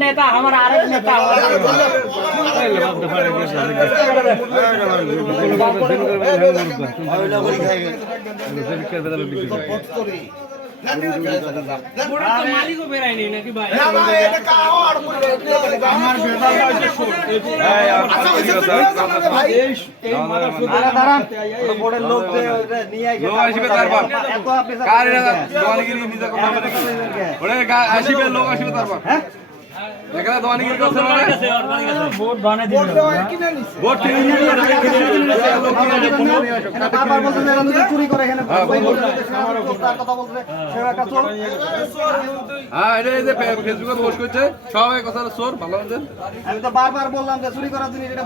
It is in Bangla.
नेता हमारा आरक नेता मालिक बेराई नहीं ना कि भाई ভোট বানে দিন ভোট চুরি করে এখানে কথা বলছে হ্যাঁ এটা এই যে ফেসবুকে পোস্ট করছে সবাই কথা চোর ভালো আমি তো বারবার বললাম যে চুরি করার জিনিস এটা